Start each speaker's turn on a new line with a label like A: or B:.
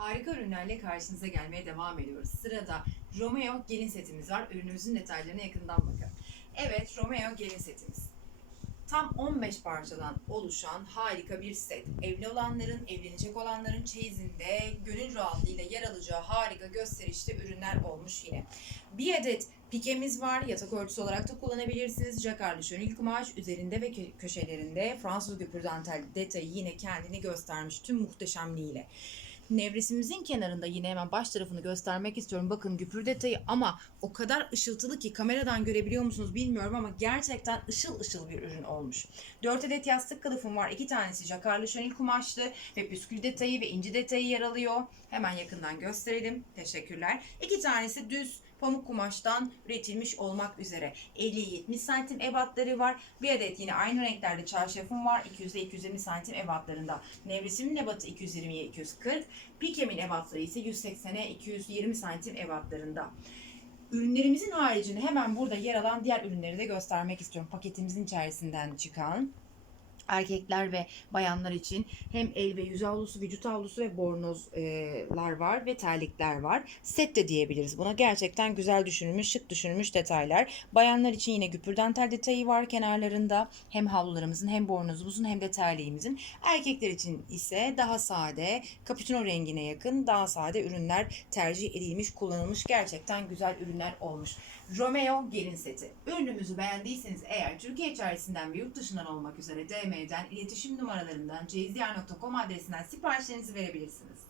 A: Harika ürünlerle karşınıza gelmeye devam ediyoruz. Sırada Romeo gelin setimiz var. Ürünümüzün detaylarına yakından bakın. Evet, Romeo gelin setimiz. Tam 15 parçadan oluşan harika bir set. Evli olanların, evlenecek olanların çeyizinde gönül rahatlığıyla yer alacağı harika gösterişli ürünler olmuş yine. Bir adet pikemiz var. Yatak örtüsü olarak da kullanabilirsiniz. Jakarlı şönil kumaş üzerinde ve kö- köşelerinde Fransız güpür dantel detayı yine kendini göstermiş tüm muhteşemliğiyle. Nevresimizin kenarında yine hemen baş tarafını göstermek istiyorum. Bakın güpür detayı ama o kadar ışıltılı ki kameradan görebiliyor musunuz bilmiyorum ama gerçekten ışıl ışıl bir ürün olmuş. 4 adet yastık kılıfım var. İki tanesi jakarlı şönil kumaşlı ve püskül detayı ve inci detayı yer alıyor. Hemen yakından gösterelim. Teşekkürler. İki tanesi düz pamuk kumaştan üretilmiş olmak üzere. 50-70 santim ebatları var. Bir adet yine aynı renklerde çarşafım var. 200 ile 220 santim ebatlarında. Nevresimin ebatı 220'ye 240. Pikemin ebatları ise 180'e 220 santim ebatlarında. Ürünlerimizin haricinde hemen burada yer alan diğer ürünleri de göstermek istiyorum. Paketimizin içerisinden çıkan erkekler ve bayanlar için hem el ve yüz havlusu, vücut havlusu ve bornozlar var ve terlikler var. Set de diyebiliriz buna. Gerçekten güzel düşünülmüş, şık düşünülmüş detaylar. Bayanlar için yine güpür dantel detayı var kenarlarında. Hem havlularımızın hem bornozumuzun hem de terliğimizin. Erkekler için ise daha sade, cappuccino rengine yakın daha sade ürünler tercih edilmiş, kullanılmış. Gerçekten güzel ürünler olmuş. Romeo gelin seti. Ürünümüzü beğendiyseniz eğer Türkiye içerisinden ve yurt dışından olmak üzere DM'den, iletişim numaralarından, ceyizdiğer.com adresinden siparişlerinizi verebilirsiniz.